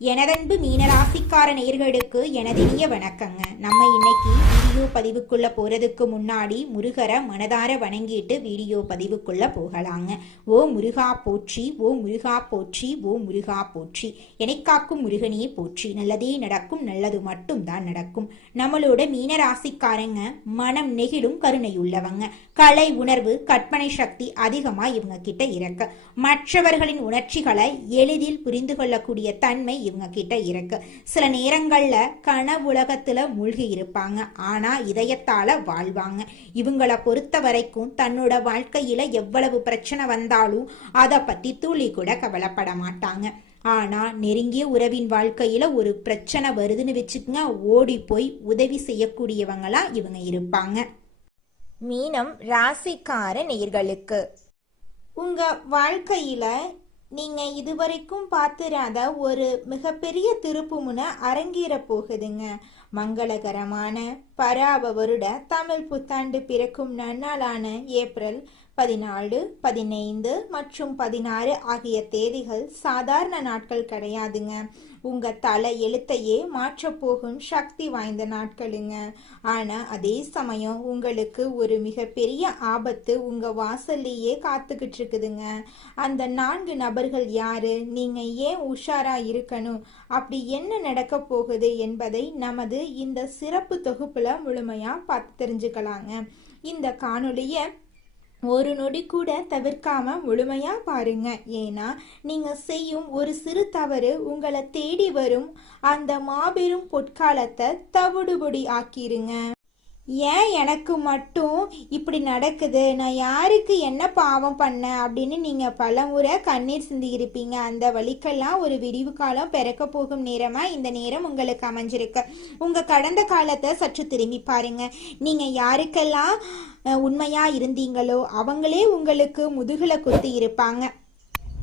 எனதன்பு மீனராசிக்கார நேயர்களுக்கு எனதினிய வணக்கங்க. நம்ம இன்னைக்கு வீடியோ பதிவுக்குள்ள போறதுக்கு முன்னாடி முருகரை மனதார வணங்கிட்டு வீடியோ பதிவுக்குள்ள போகலாங்க. ஓ முருகா போற்றி, ஓ முருகா போற்றி, ஓ முருகா போற்றி. எனக்காக்கும் முருகனையே போற்றி. நல்லதே நடக்கும், நல்லது மட்டும் தான் நடக்கும். நம்மளோட மீனராசிக்காரங்க மனம் நெகிழும் கருணையுள்ளவங்க. கலை உணர்வு, கற்பனை சக்தி அதிகமா இவங்க கிட்ட இருக்கு. மற்றவர்களின் உணர்ச்சிகளை எளிதில் புரிந்து கொள்ளக்கூடிய தன்மை இவங்க கிட்ட இருக்கு. சில நேரங்கள்ல கனவுலகத்துல மூழ்கி இருப்பாங்க, ஆனா இதயத்தால வாழ்வாங்க. இவங்கள பொறுத்த வரைக்கும் தன்னோட வாழ்க்கையில எவ்வளவு பிரச்சனை வந்தாலும் அதை பத்தி துளி கூட கவலைப்பட மாட்டாங்க. ஆனா நெருங்கிய உறவின் வாழ்க்கையில ஒரு பிரச்சனை வருதுன்னு வச்சுக்கங்க, ஓடி போய் உதவி செய்யக்கூடியவங்களா இவங்க இருப்பாங்க. மீனம் ராசிக்கார நேயர்களுக்கு உங்க வாழ்க்கையில நீங்க இதுவரைக்கும் பார்த்திராத ஒரு மிகப்பெரிய திருப்புமுனை அரங்கேற போகுதுங்க. மங்களகரமான பராப வருட தமிழ் புத்தாண்டு பிறக்கும் நன்னாளான ஏப்ரல் 14, 15 மற்றும் 16 ஆகிய தேதிகள் சாதாரண நாட்கள் கிடையாதுங்க. உங்க தலை எழுத்தையே மாற்றப்போகும் சக்தி வாய்ந்த நாட்களுங்க. ஆனா அதே சமயம் உங்களுக்கு ஒரு மிகப்பெரிய ஆபத்து உங்க வாசல்லையே காத்துக்கிட்டு இருக்குதுங்க. அந்த 4 நபர்கள் யாரு, நீங்க ஏன் உஷாரா இருக்கணும், அப்படி என்ன நடக்க போகுது என்பதை நமது இந்த சிறப்பு தொகுப்புல முழுமையா பார்த்து தெரிஞ்சுக்கலாங்க. இந்த காணொளிய ஒரு நொடி கூட தவிர்க்காம முழுமையா பாருங்க. ஏன்னா நீங்க செய்யும் ஒரு சிறு தவறு உங்களை தேடி வரும் அந்த மாபெரும் பொற்காலத்தை தவிடுபொடி ஆக்கிருங்க. ஏன் எனக்கு மட்டும் இப்படி நடக்குது, நான் யாருக்கு என்ன பாவம் பண்ண அப்படின்னு நீங்க பலமுறை கண்ணீர் சிந்தி இருப்பீங்க. அந்த வழிக்கெல்லாம் ஒரு விரிவு காலம் பிறக்க போகும் நேரமா இந்த நேரம் உங்களுக்கு அமைஞ்சிருக்கு. உங்க கடந்த காலத்தை சற்று திரும்பி பாருங்க. நீங்க யாருக்கெல்லாம் உண்மையா இருந்தீங்களோ அவங்களே உங்களுக்கு முதுகுல குத்தி இருப்பாங்க.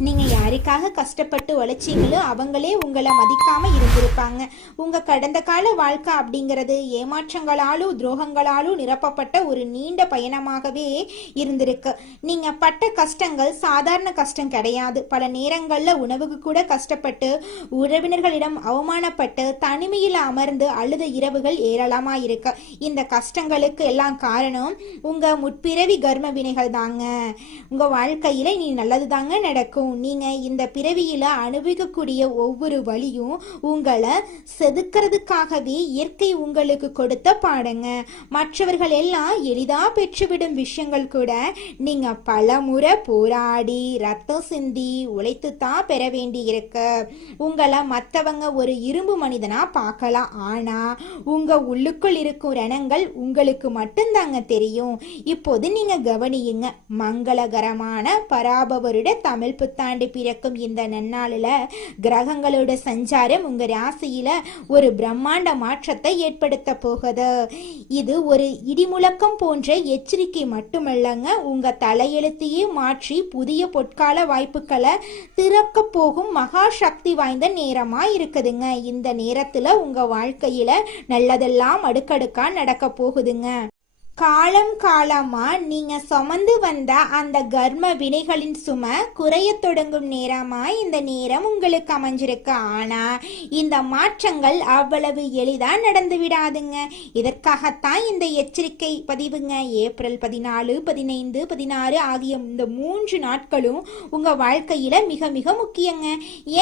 நீங்க யாருக்காக கஷ்டப்பட்டு உழைச்சிங்களோ அவங்களே உங்களை மதிக்காம இருந்திருப்பாங்க. உங்க கடந்த கால வாழ்க்கை அப்படிங்கிறது ஏமாற்றங்களாலும் துரோகங்களாலும் நிரப்பப்பட்ட ஒரு நீண்ட பயணமாகவே இருந்திருக்கு. நீங்க பட்ட கஷ்டங்கள் சாதாரண கஷ்டம் கிடையாது. பல நேரங்கள்ல உணவுக்கு கூட கஷ்டப்பட்டு, உறவினர்களிடம் அவமானப்பட்டு, தனிமையில் அமர்ந்து அழுத இரவுகள் ஏராளமா இருக்கு. இந்த கஷ்டங்களுக்கு எல்லாம் காரணம் உங்க முற்பிறவி கர்ம வினைகள் தாங்க. உங்க வாழ்க்கையில நீ நல்லது தாங்க நடக்கும். நீங்க இந்த பிறவியில அனுபவிக்கக்கூடிய ஒவ்வொரு வழியும் உங்களை செதுக்கிறதுக்காகவே இயற்கை உங்களுக்கு கொடுத்த பாடங்க. மற்றவர்கள் எல்லாம் எளிதா பெற்றுவிடும் விஷயங்கள் கூட நீங்க பல முறை போராடி ரத்தம் சிந்தி உழைத்து தான் பெற வேண்டி இருக்கு. உங்களை மற்றவங்க ஒரு இரும்பு மனிதனா பார்க்கலாம், ஆனா உங்க உள்ளுக்குள் இருக்கும் ரணங்கள் உங்களுக்கு மட்டும்தாங்க தெரியும். இப்போது நீங்க கவனியுங்க. மங்களகரமான பராபவருட தமிழ் புத்தாண்டு பிறக்கும் இந்த நன்னாளில் கிரகங்களோட சஞ்சாரம் உங்க ராசியில ஒரு பிரம்மாண்ட மாற்றத்தை ஏற்படுத்த போகுது. இது ஒரு இடிமுழக்கம் போன்ற எச்சரிக்கை மட்டுமல்லங்க, உங்க தலையெழுத்தையே மாற்றி புதிய பொற்கால வாய்ப்புகளை திறக்க போகும் மகா சக்தி வாய்ந்த நேரமா இருக்குதுங்க. இந்த நேரத்துல உங்க வாழ்க்கையில நல்லதெல்லாம் அடுக்கடுக்கா நடக்க போகுதுங்க. காலம் காலமா நீங்க சுமந்து வந்த அந்த கர்ம வினைகளின் சுமை குறைய தொடங்கும் நேரமா இந்த நேரம் உங்களுக்கு அமைஞ்சிருக்கு. ஆனா இந்த மாற்றங்கள் அவ்வளவு எளிதா நடந்து விடாதுங்க. இதற்காகத்தான் இந்த எச்சரிக்கை பதிவுங்க. ஏப்ரல் 14, 15, 16 ஆகிய இந்த 3 நாட்களும் உங்க வாழ்க்கையில மிக மிக முக்கியங்க.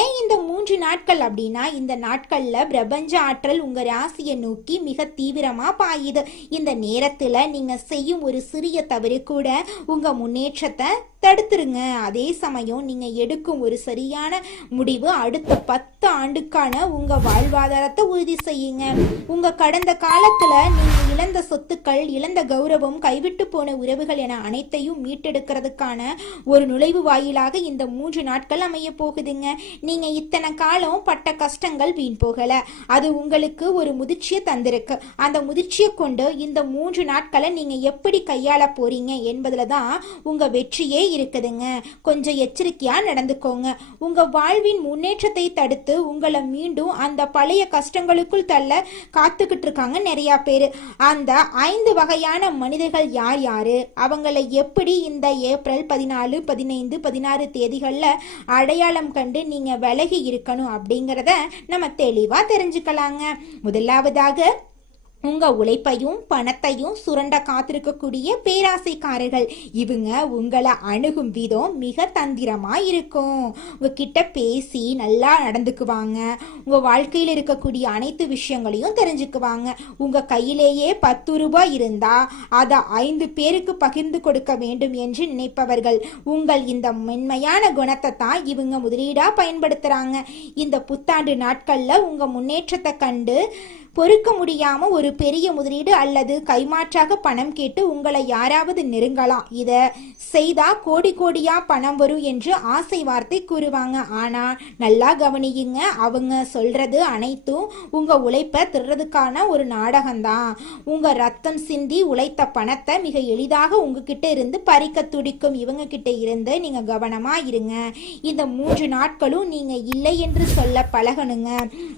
ஏன் இந்த 3 நாட்கள் அப்படின்னா, இந்த நாட்கள்ல பிரபஞ்ச ஆற்றல் உங்க ராசியை நோக்கி மிக தீவிரமா பாயுது. இந்த நேரத்துல நீங்க செய்யும் ஒரு சிறிய தவறு கூட உங்க முன்னேற்றத்தை தடுத்துருங்க. அதே சமயம் நீங்க எடுக்கும் ஒரு சரியான முடிவு அடுத்த 10 ஆண்டுக்கான உங்க வாழ்வாதாரத்தை உறுதி செய்யுங்க. உங்க கடந்த காலத்துல நீங்க இழந்த சொத்துக்கள், இழந்த கௌரவம், கைவிட்டு போன உறவுகள் என அனைத்தையும் மீட்டெடுக்கிறதுக்கான ஒரு நுழைவு வாயிலாக இந்த 3 நாட்கள் அமைய போகுதுங்க. நீங்க இத்தனை காலம் பட்ட கஷ்டங்கள் வீண் போகல, அது உங்களுக்கு ஒரு முதிர்ச்சியை தந்திருக்கு. அந்த முதிர்ச்சியை கொண்டு இந்த 3 நாட்கள் நாட்களை நீங்க எப்படி கையாள போறீங்க என்பதுல தான் உங்க வெற்றியே இருக்குதுங்க. கொஞ்சம் எச்சரிக்கையா நடந்துக்கோங்க. உங்க வாழ்வின் முன்னேற்றத்தை தடுத்து உங்களை மீண்டும் அந்த பழைய கஷ்டங்களுக்குள் தள்ள காத்துக்கிட்டு இருக்காங்க நிறைய பேர். அந்த 5 வகையான மனிதர்கள் யார் யாரு, அவங்களை எப்படி இந்த ஏப்ரல் 14, 15, 16 தேதிகள்ல அடையாளம் கண்டு நீங்க விலகி இருக்கணும் அப்படிங்கிறத நம்ம தெளிவா தெரிஞ்சுக்கலாங்க. முதலாவதாக, உங்க உழைப்பையும் பணத்தையும் சுரண்ட காத்திருக்கக்கூடிய பேராசைக்காரர்கள். இவங்க உங்களை அணுகும் விதம் மிக தந்திரமா இருக்கும். உங்ககிட்ட பேசி நல்லா நடந்துக்குவாங்க. உங்க வாழ்க்கையில் இருக்கக்கூடிய அனைத்து விஷயங்களையும் தெரிஞ்சுக்குவாங்க. உங்க கையிலேயே 10 ரூபாய் இருந்தா அதை 5 பேருக்கு பகிர்ந்து கொடுக்க வேண்டும் என்று நினைப்பவர்கள். உங்கள் இந்த மென்மையான குணத்தை தான் இவங்க முதலீடா பயன்படுத்துறாங்க. இந்த புத்தாண்டு நாட்கள்ல உங்க முன்னேற்றத்தை கண்டு பொறுக்க முடியாம ஒரு பெரிய முதலீடு அல்லது கைமாற்றாக பணம் கேட்டு உங்களை யாராவது நெருங்கலாம். இத செய்தா கோடி கோடியா பணம் வரும் என்று ஆசை வார்த்தை கூறுவாங்க. ஆனா நல்லா கவனியுங்க, அவங்க சொல்றது அனைத்தும் உங்க உழைப்பை திருறதுக்கான ஒரு நாடகம்தான். உங்க ரத்தம் சிந்தி உழைத்த பணத்தை மிக எளிதாக உங்ககிட்ட இருந்து பறிக்க துடிக்கும் இவங்க கிட்ட இருந்து நீங்க கவனமா இருங்க. இந்த 3 நாட்களும் நீங்க இல்லை என்று சொல்ல பழகணுங்க.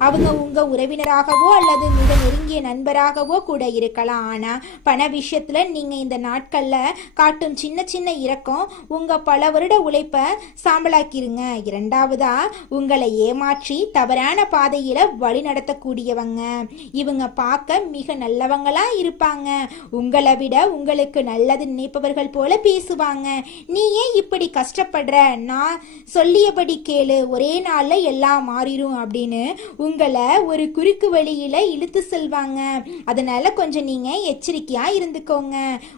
அவங்க உங்க உறவினராகவோ அல்லது மிக நெருங்கிய நண்பராகவோ கூட இருக்கலாம். ஆனா பண விஷயத்துல நீங்க இந்த நாட்கள்ல காட்டும் சின்ன சின்ன இரக்கம் உங்க பல வருட உழைப்ப சாம்பலாக்கிருங்க. இரண்டாவதா, உங்களை ஏமாற்றி தவறான பாதையில வழி நடத்தக்கூடியவங்க. இவங்க பார்க்க மிக நல்லவங்களா இருப்பாங்க. உங்களை விட உங்களுக்கு நல்லது நினைப்பவர்கள் போல பேசுவாங்க. நீ ஏன் இப்படி கஷ்டப்படுற, நான் சொல்லியபடி கேளு, ஒரே நாள்ல எல்லாம் மாறிடும் அப்படின்னு உங்களை ஒரு குறுக்கு வழியில இழுத்து செல்வாங்க. அதனால கொஞ்சம் நீங்க எச்சரிக்கையா இருந்துக்கோங்க.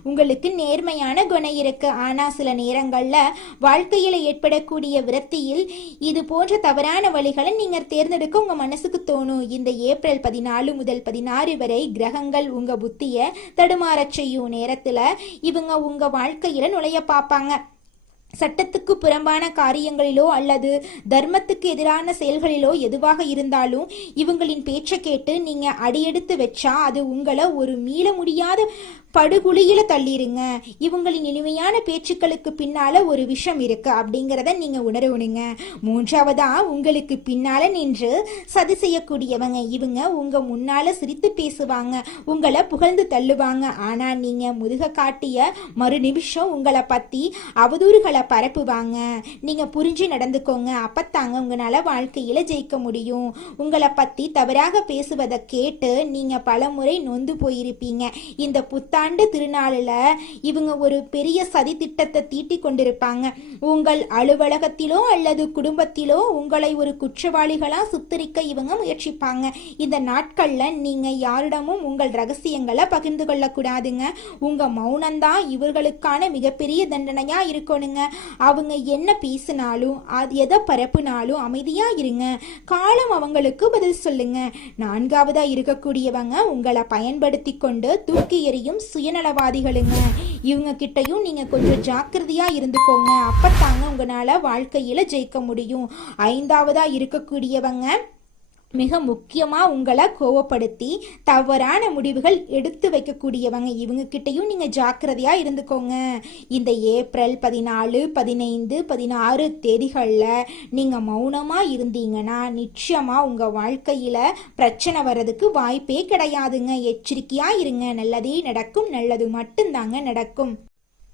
உங்களுக்கு நேர்மையான குணம் இருக்கு. ஆனா சில நேரங்கள்ல வாழ்க்கையில ஏற்படக்கூடிய விரக்தியில் இது போன்ற தவறான வழிகளை நீங்க தேர்ந்தெடுக்க உங்க மனசுக்கு தோணும். இந்த ஏப்ரல் 14 முதல் 16 வரை கிரகங்கள் உங்க புத்திய தடுமாறச் செய்யும் நேரத்துல இவங்க உங்க வாழ்க்கையில நுழைய பார்ப்பாங்க. சட்டத்துக்கு புறம்பான காரியங்களிலோ அல்லது தர்மத்துக்கு எதிரான செயல்களிலோ எதுவாக இருந்தாலும் இவங்களின் பேச்சை கேட்டு நீங்க அடியெடுத்து வச்சா அது உங்களை ஒரு மீள முடியாத படுகுழியில தள்ளிருங்க. இவங்களின் இனிமையான பேச்சுக்களுக்கு பின்னால ஒரு விஷம் இருக்கு அப்படிங்கிறத நீங்க உணரணுங்க. மூன்றாவதா, உங்களுக்கு பின்னால நின்று சதி செய்யக்கூடியவங்க. இவங்க உங்க முன்னால சிரித்து பேசுவாங்க, உங்களை புகழ்ந்து தள்ளுவாங்க. ஆனா நீங்க முதுக காட்டிய மறு நிமிஷம் உங்களை பத்தி அவதூறுகளை பரப்புவாங்க. நீங்க புரிஞ்சு நடந்துக்கோங்க. அப்பத்தாங்க உங்களால வாழ்க்கையில ஜெயிக்க முடியும். உங்களை பத்தி தவறாக பேசுவதை கேட்டு நீங்க பலமுறை நொந்து போயிருப்பீங்க. இந்த புத்தாண்டு திருநாளில் இவங்க ஒரு பெரிய சதி திட்டத்தை தீட்டி கொண்டிருப்பாங்க. உங்கள் அலுவலகத்திலோ அல்லது குடும்பத்திலோ உங்களை ஒரு குற்றவாளிகளா சுத்தரிக்க இவங்க முயற்சிப்பாங்க. இந்த நாட்கள்ல நீங்க யாரிடமும் உங்கள் ரகசியங்களை பகிர்ந்து கொள்ளக்கூடாதுங்க. உங்க மௌனம்தான் இவர்களுக்கான மிகப்பெரிய தண்டனையா இருக்கணுங்க. அவங்க என்ன பேசினாலும் எதை பரப்புனாலும் அமைதியா இருங்க. காலம் அவங்களுக்கு பதில் சொல்லுங்க. நான்காவதா இருக்கக்கூடியவங்க உங்களை பயன்படுத்தி கொண்டு தூக்கி எறியும் சுயநலவாதிகளுங்க. இவங்க கிட்டையும் நீங்க கொஞ்சம் ஜாக்கிரதையா இருந்துக்கோங்க. அப்பத்தாங்க உங்களால வாழ்க்கையில ஜெயிக்க முடியும். ஐந்தாவதா இருக்கக்கூடியவங்க மிக முக்கியமா உங்களை கோவப்படுத்தி தவறான முடிவுகள் எடுத்து வைக்கக்கூடியவங்க. இவங்க கிட்டையும் நீங்க ஜாக்கிரதையா இருந்துக்கோங்க. இந்த ஏப்ரல் 14, 15, 16 தேதிகள்ல நீங்க மௌனமா இருந்தீங்கன்னா நிச்சயமா உங்க வாழ்க்கையில பிரச்சனை வர்றதுக்கு வாய்ப்பே கிடையாதுங்க. எச்சரிக்கையா இருங்க. நல்லதே நடக்கும். நல்லது மட்டும்தாங்க நடக்கும்.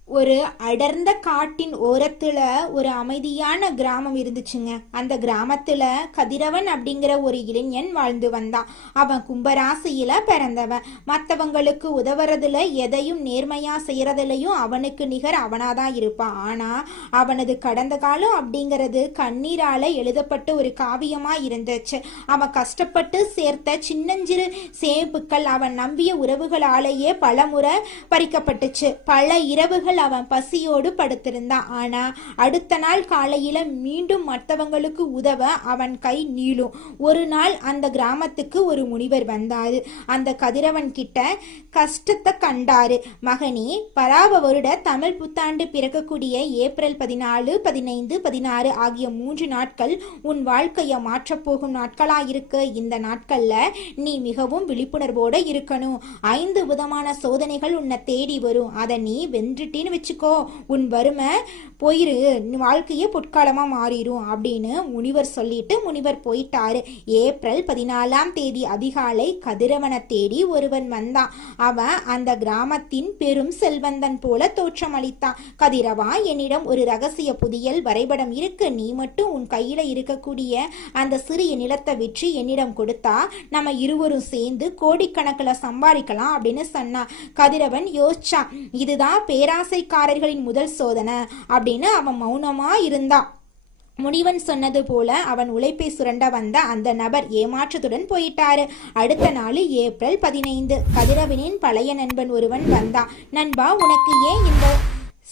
ஒரு அடர்ந்த காட்டின் ஓரத்துல ஒரு அமைதியான கிராமம் இருந்துச்சுங்க. அந்த கிராமத்துல கதிரவன் அப்படிங்கிற ஒரு இளைஞன் வாழ்ந்து வந்தான். அவன் கும்பராசியில பிறந்தவன். மற்றவங்களுக்கு உதவுறதுல எதையும் நேர்மையா செய்யறதுலையும் அவனுக்கு நிகர் அவனாதான் இருப்பான். ஆனா அவனது கடந்த காலம் அப்படிங்கிறது கண்ணீரால எழுதப்பட்ட ஒரு காவியமா இருந்துச்சு. அவன் கஷ்டப்பட்டு சேர்த்த சின்னஞ்சிறு சேமிப்புகள் அவன் நம்பிய உறவுகளாலேயே பல முறை பறிக்கப்பட்டுச்சு. பல இரவுகள் நாட்கள் அவன் பசியோடு படுத்திருந்தான். ஆனா அடுத்த நாள் காலையில மீண்டும் மற்றவங்களுக்கு உதவ அவன் கை நீளும். ஒரு நாள் அந்த கிராமத்துக்கு ஒரு முனிவர் வந்தாரு. அந்த கதிரவன் கிட்ட கஷ்டத்தை கண்டாரு. மகனே, பராப வருட தமிழ் புத்தாண்டு பிறக்கக்கூடிய ஏப்ரல் 14, 15, 16 ஆகிய 3 நாட்கள் உன் வாழ்க்கைய மாற்றப்போகும் நாட்களாயிருக்கு. இந்த நாட்கள்ல நீ மிகவும் விழிப்புணர்வோட இருக்கணும். 5 விதமான சோதனைகள் உன்னை தேடி வரும். அதை நீ வென்றுட்டின்னு வச்சுக்கோ, உன் வறுமை போயிரு, வாழ்க்கையே பொற்காலமா மாறிடும் அப்படின்னு முனிவர் சொல்லிட்டு முனிவர் போயிட்டாரு. ஏப்ரல் 14ஆம் தேதி அதிகாலை கதிரவனை தேடி ஒருவன் வந்தான். அவன் அந்த கிராமத்தின் பெரும் செல்வந்தன் போல தோற்றமளித்தான். கதிரவா, என்னிடம் ஒரு ரகசிய புதியல் வரைபடம் இருக்கு. நீ மட்டும் உன் கையில இருக்கக்கூடிய அந்த சிறிய நிலத்தை விற்று என்னிடம் கொடுத்தா நம்ம இருவரும் சேர்ந்து கோடிக்கணக்கில் சம்பாதிக்கலாம் அப்படின்னு சொன்னான். கதிரவன் யோசிச்சான், இதுதான் பேராசைக்காரர்களின் முதல் சோதனை அப்படின்னு அவன் மௌனமா இருந்தான். முனிவன் சொன்னது போல அவன் உழைப்பை சுரண்ட வந்த அந்த நபர் ஏமாற்றத்துடன் போயிட்டாரு. அடுத்த நாள் ஏப்ரல் 15, கதிரவனின் பழைய நண்பன் ஒருவன் வந்தான். நண்பா, உனக்கு ஏன் இந்த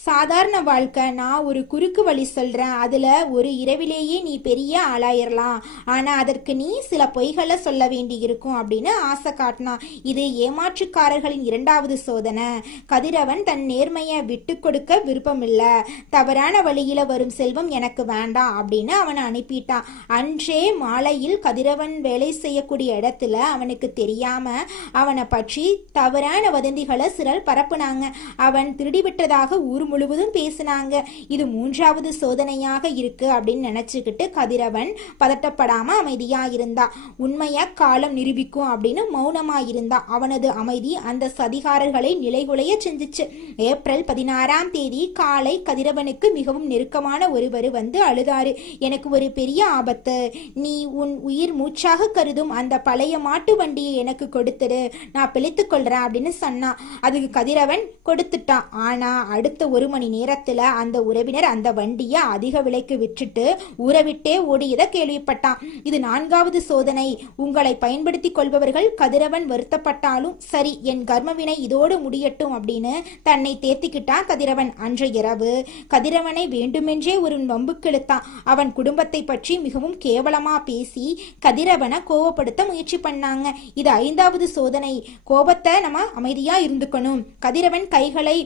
சாதாரண வாழ்க்கை? நான் ஒரு குறுக்கு வழி சொல்கிறேன். அதில் ஒரு இரவிலேயே நீ பெரிய ஆளாயிரலாம். ஆனால் அதற்கு நீ சில பொய்களை சொல்ல வேண்டி இருக்கும் அப்படின்னு ஆசை காட்டினான். இது ஏமாற்றுக்காரர்களின் 2வது சோதனை. கதிரவன் தன் நேர்மையை விட்டு கொடுக்க விருப்பமில்லை. தவறான வழியில் வரும் செல்வம் எனக்கு வேண்டாம் அப்படின்னு அவனை அனுப்பிட்டான். அன்றே மாலையில் கதிரவன் வேலை செய்யக்கூடிய இடத்துல அவனுக்கு தெரியாம அவனை பற்றி தவறான வதந்திகளை சிலர் பரப்புனாங்க. அவன் திருடிவிட்டதாக ஊர் முழுவதும் பேசினாங்க. இது 3வது சோதனையாக இருக்கு அப்படின்னு நினைச்சுக்கிட்டு கதிரவன் பதட்டப்படாம அமைதியா இருந்தா. உண்மைய காலம் நிரூபிக்கும் அப்படின்னு மௌனமா இருந்தா. அவனது அமைதி அந்த சதிகாரர்களை நிலைகுலைய செஞ்சிச்சு. ஏப்ரல் 16ஆம் தேதி காலை கதிரவனுக்கு மிகவும் நெருக்கமான ஒருவர் வந்து அழுதாரு. எனக்கு ஒரு பெரிய ஆபத்து. நீ உன் உயிர் மூச்சாக கருதும் அந்த பழைய மாட்டு வண்டியை எனக்கு கொடுத்துடு, நான் பிழைத்துக் கொள்றேன் அப்படின்னு சொன்னான். அதுக்கு கதிரவன் கொடுத்துட்டான். ஆனா அடுத்த 1 மணி நேரத்துல அந்த உறவினர் அந்த வண்டியை அதிக விலைக்கு விற்றுட்டு ஊரை விட்டே ஓடியதை கேள்விப்பட்டான். இது 4வது சோதனை. உங்களை பயன்படுத்தி கொள்பவர்கள். கதிரவன் வருத்தப்பட்டாலும் சரி, என் கர்மவினை இதோடு முடியட்டும் அப்படின்னு தன்னை தேர்த்திக்கிட்டான் கதிரவன். அன்றைய இரவு கதிரவனை வேண்டுமென்றே ஒரு வம்புக்கிழுத்தான். அவன் குடும்பத்தை பற்றி மிகவும் கேவலமா பேசி கதிரவனை கோவப்படுத்த முயற்சி பண்ணாங்க. இது 5வது சோதனை. கோபத்தை நம்ம அமைதியா இருந்துக்கணும். கதிரவன் கைகளை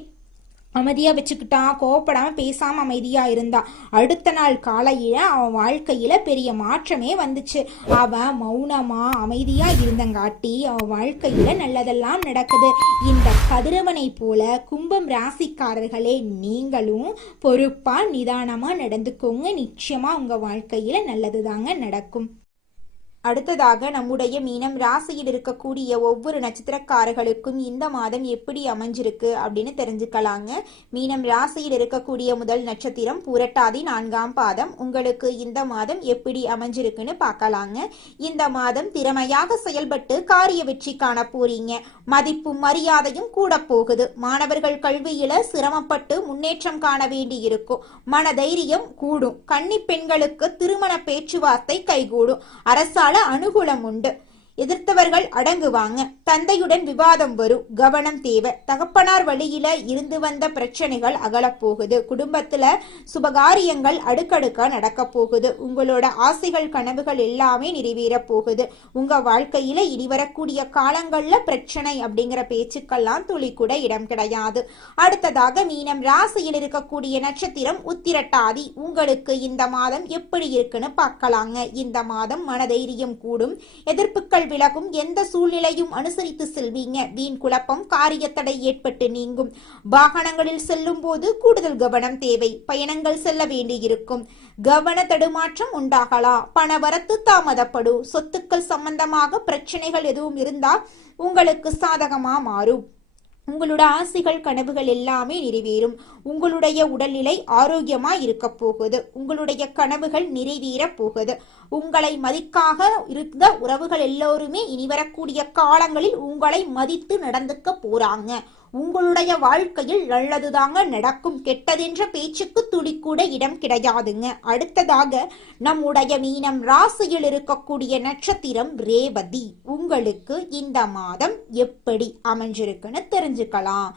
அமைதியா வச்சுக்கிட்டான். கோவப்படாம பேசாம அமைதியா இருந்தான். அடுத்த நாள் காலையில அவன் வாழ்க்கையில பெரிய மாற்றமே வந்துச்சு. அவன் மௌனமா அமைதியா இருந்தங்காட்டி அவன் வாழ்க்கையில நல்லதெல்லாம் நடக்குது. இந்த கதிரவனை போல கும்பம் ராசிக்காரர்களே, நீங்களும் பொறுப்பா நிதானமா நடந்துக்கோங்க. நிச்சயமா உங்க வாழ்க்கையில நல்லதுதாங்க நடக்கும். அடுத்ததாக நம்முடைய மீனம் ராசியில் இருக்கக்கூடிய ஒவ்வொரு நட்சத்திரக்காரர்களுக்கும் இந்த மாதம் எப்படி அமைஞ்சிருக்கு அப்படின்னு தெரிஞ்சுக்கலாங்க. மீனம் ராசியில் இருக்கக்கூடிய முதல் நட்சத்திரம் பூரட்டாதி 4ஆம் பாதம். உங்களுக்கு இந்த மாதம் எப்படி அமைஞ்சிருக்குன்னு பார்க்கலாங்க. இந்த மாதம் திறமையாக செயல்பட்டு காரிய வெற்றி காண போறீங்க. மதிப்பும் மரியாதையும் கூட போகுது. மாணவர்கள் கல்வியில சிரமப்பட்டு முன்னேற்றம் காண வேண்டி இருக்கும். மனதைரியம் கூடும். கன்னி பெண்களுக்கு திருமண பேச்சுவார்த்தை கைகூடும். அரசால அனுகூலம் உண்டு. எதிர்த்தவர்கள் அடங்குவாங்க. தந்தையுடன் விவாதம் வரும். கவனம் தேவை. தகப்பனார் வழியில இருந்து வந்த பிரச்சனைகள் அகலப்போகுது. குடும்பத்துல சுபகாரியங்கள் அடுக்கடுக்கா நடக்க போகுது. உங்களோட ஆசைகள் கனவுகள் எல்லாமே நிறைவேற போகுது. உங்க வாழ்க்கையில இனி வரக்கூடிய காலங்கள்ல பிரச்சனை அப்படிங்கிற பேச்சுக்கெல்லாம் துளி கூட இடம் கிடையாது. அடுத்ததாக மீனம் ராசியில் இருக்கக்கூடிய நட்சத்திரம் உத்திரட்டாதி. உங்களுக்கு இந்த மாதம் எப்படி இருக்குன்னு பார்க்கலாங்க. இந்த மாதம் மனதைரியம் கூடும். எதிர்ப்புகள் விலகும். எந்த சூழ்நிலையும் அனுசரித்து செல்வீங்க. வீண் குழப்பம், காரியத்தடை ஏற்பட்டு நீங்கும். வாகனங்களில் செல்லும் போது கூடுதல் கவனம் தேவை. பயணங்கள் செல்ல வேண்டியிருக்கும். கவன தடுமாற்றம் உண்டாகலாம். பணவரத்து தாமதப்படும். சொத்துக்கள் சம்பந்தமாக பிரச்சனைகள் எதுவும் இருந்தால் உங்களுக்கு சாதகமா மாறும். உங்களோட ஆசைகள் கனவுகள் எல்லாமே நிறைவேறும். உங்களுடைய உடல்நிலை ஆரோக்கியமா இருக்க போகுது. உங்களுடைய கனவுகள் நிறைவேற போகுது. உங்களை மதிக்காக இருந்த உறவுகள் எல்லோருமே இனி வரக்கூடிய காலங்களில் உங்களை மதித்து நடந்துக்க போறாங்க. உங்களுடைய வாழ்க்கையில் நல்லதுதாங்க நடக்கும். கெட்டதென்ற பேச்சுக்கு துளி கூட இடம் கிடையாதுங்க. அடுத்ததாக நம்முடைய மீனம் ராசியில் இருக்கக்கூடிய நட்சத்திரம் ரேவதி. உங்களுக்கு இந்த மாதம் எப்படி அமைஞ்சிருக்குன்னு தெரிஞ்சுக்கலாம்.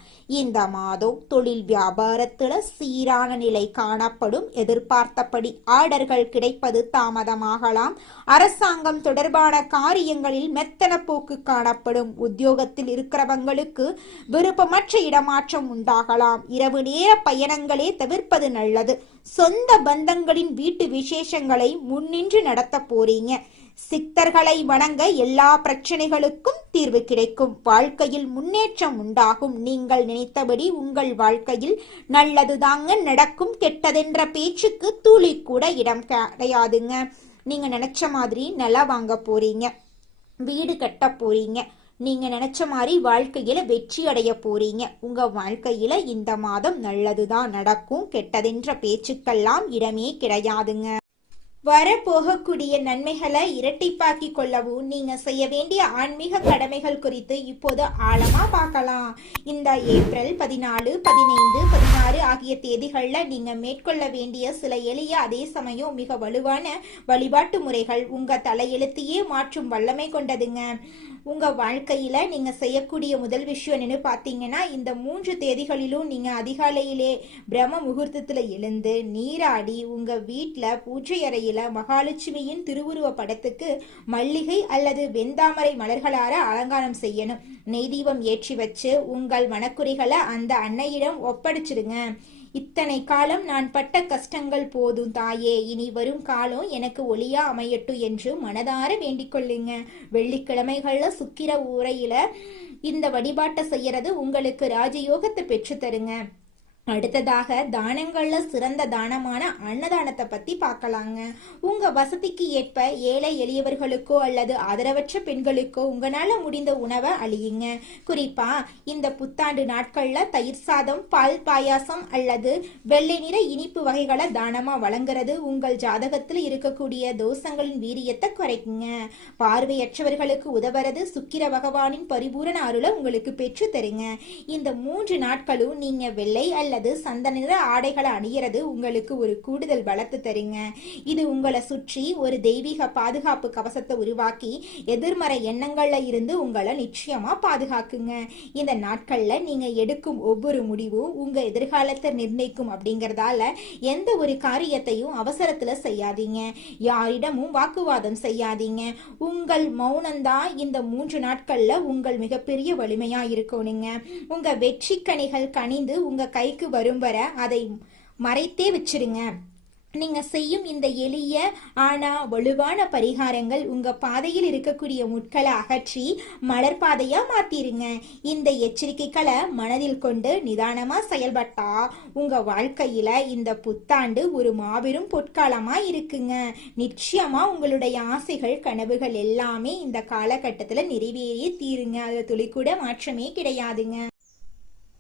இந்த மாதம் தொழில் வியாபாரத்துல சீரான நிலை காணப்படும். எதிர்பார்த்தபடி ஆர்டர்கள் கிடைப்பது தாமதமாகலாம். அரசாங்கம் தொடர்பான காரியங்களில் மெத்தன போக்கு காணப்படும். உத்தியோகத்தில் இருக்கிறவங்களுக்கு விருப்பமற்ற இடமாற்றம் உண்டாகலாம். இரவு நேர பயணங்களே தவிர்ப்பது நல்லது. சொந்த பந்தங்களின் வீட்டு விசேஷங்களை முன்னின்று நடத்த போறீங்க. சித்தர்களை வணங்க எல்லா பிரச்சனைகளுக்கும் தீர்வு கிடைக்கும். வாழ்க்கையில் முன்னேற்றம் உண்டாகும். நீங்கள் நினைத்தபடி உங்கள் வாழ்க்கையில் நல்லதுதாங்க நடக்கும். கெட்டதென்ற பேச்சுக்கு துளி கூட இடம் கிடையாதுங்க. நீங்க நினைச்ச மாதிரி நிலம் வாங்க போறீங்க, வீடு கட்ட போறீங்க, நீங்க நினைச்ச மாதிரி வாழ்க்கையில வெற்றி அடைய போறீங்க. உங்க வாழ்க்கையில இந்த மாதம் நல்லதுதான் நடக்கும். கெட்டதென்ற பேச்சுக்கெல்லாம் இடமே கிடையாதுங்க. வரப்போகக்கூடிய நன்மைகளை இரட்டிப்பாக்கி கொள்ளவும் நீங்க செய்ய வேண்டிய ஆன்மீக கடமைகள் குறித்து இப்போது ஆழமா பார்க்கலாம். இந்த ஏப்ரல் 14, 15, 16 ஆகிய தேதிகள்ல நீங்க மேற்கொள்ள வேண்டிய சில எளிய அதே சமயம் மிக வலுவான வழிபாட்டு முறைகள் உங்க தலையெழுத்தையே மாற்றும் வல்லமை கொண்டதுங்க. உங்க வாழ்க்கையில நீங்க செய்யக்கூடிய முதல் விஷயம் என்னன்னு பாத்தீங்கன்னா, இந்த 3 தேதிகளிலும் நீங்க அதிகாலையிலே பிரம்ம முகூர்த்தத்துல எழுந்து நீராடி உங்க வீட்டுல பூஜை அறையில மகாலட்சுமியின் திருவுருவ படத்துக்கு மல்லிகை அல்லது வெந்தாமரை மலர்களால அலங்காரம் செய்யணும். நெய் தீபம் ஏற்றி வச்சு உங்கள் மனக்குறைகளை அந்த அன்னையிடம் ஒப்படைச்சிடுங்க. இத்தனை காலம் நான் பட்ட கஷ்டங்கள் போதும் தாயே, இனி வரும் காலம் எனக்கு ஒளியா அமையட்டும் என்று மனதார வேண்டிக் கொள்ளுங்க. வெள்ளிக்கிழமைகள்ல சுக்கிர உரையில இந்த வழிபாட்டை செய்யறது உங்களுக்கு ராஜயோகத்தை பெற்று தருங்க. அடுத்ததாக தானங்கள்ல சிறந்த தானமான அன்னதானத்தை பத்தி பார்க்கலாங்க. உங்க வசதிக்கு ஏற்ப ஏழை எளியவர்களுக்கோ அல்லது ஆதரவற்ற பெண்களுக்கோ உங்களால முடிந்த உணவை அளியுங்க. குறிப்பா இந்த புத்தாண்டு நாட்கள்ல தயிர் சாதம், பால் பாயாசம் அல்லது வெள்ளை நிற இனிப்பு வகைகளை தானமா வழங்குறது உங்கள் ஜாதகத்துல இருக்கக்கூடிய தோஷங்களின் வீரியத்தை குறைக்குங்க. பார்வையற்றவர்களுக்கு உதவுறது சுக்கிர பகவானின் பரிபூரண அருளை உங்களுக்கு பெற்று தருங்க. இந்த 3 நாட்களும் நீங்க வெள்ளை அல்லது சந்தன நிற ஆடைகளை அணிகிறது உங்களுக்கு ஒரு கூடுதல் பலத்தை தருங்க. இது உங்களை சுற்றி ஒரு தெய்வீக பாதுகாப்பு கவசத்தை உருவாக்கி எதிர்மறை எண்ணங்கள்ல இருந்து உங்களை நிச்சயமா பாதுகாக்குங்க. இந்த நாட்கள்ல நீங்க எடுக்கும் ஒவ்வொரு முடிவும் உங்க எதிர்காலத்தை நிர்ணயிக்கும். அப்படிங்கறதால எந்த ஒரு காரியத்தையும் அவசரத்துல செய்யாதீங்க. யாரிடமும் வாக்குவாதம் செய்யாதீங்க. உங்கள் மௌனம்தான் இந்த 3 நாட்கள்ல உங்கள் மிகப்பெரிய வலிமையா இருக்கணுங்க. உங்க வெற்றி கனிகள் கனிந்து உங்க கைக்கு வரும் வர அதை மறைத்தே வச்சிருங்க. நீங்க செய்யும் இந்த எளிய ஆனா வலுவான பரிகாரங்கள் உங்க பாதையில் இருக்கக்கூடிய முட்களை அகற்றி மலர் பாதையா மாத்திருங்க. இந்த எச்சரிக்கைகளை மனதில் கொண்டு நிதானமா செயல்பட்டா உங்க வாழ்க்கையில இந்த புத்தாண்டு ஒரு மாபெரும் பொற்காலமா இருக்குங்க. நிச்சயமா உங்களுடைய ஆசைகள் கனவுகள் எல்லாமே இந்த காலகட்டத்துல நிறைவேறிய தீருங்க. அதுல துளி கூட மாற்றமே கிடையாதுங்க.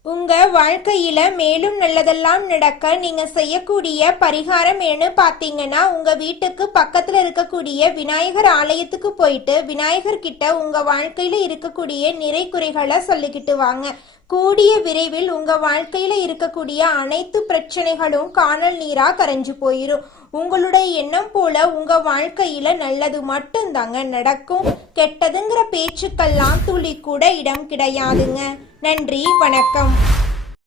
உங்க வாழ்க்கையில மேலும் நல்லதெல்லாம் நடக்க நீங்க செய்யக்கூடிய பரிகாரம் என்ன பாத்தீங்கன்னா, உங்க வீட்டுக்கு பக்கத்துல இருக்கக்கூடிய விநாயகர் ஆலயத்துக்கு போயிட்டு விநாயகர் கிட்ட உங்க வாழ்க்கையில இருக்கக்கூடிய நிறை குறைகளை சொல்லிக்கிட்டு வாங்க. கூடிய விரைவில் உங்க வாழ்க்கையில இருக்கக்கூடிய அனைத்து பிரச்சனைகளும் காணல் நீரா கரைஞ்சு போயிரும். உங்களுடைய எண்ணம் போல உங்க வாழ்க்கையில நல்லது மட்டும்தாங்க நடக்கும். கெட்டதுங்கிற பேச்சுக்கெல்லாம் துளி கூட இடம் கிடையாதுங்க. நன்றி, வணக்கம்.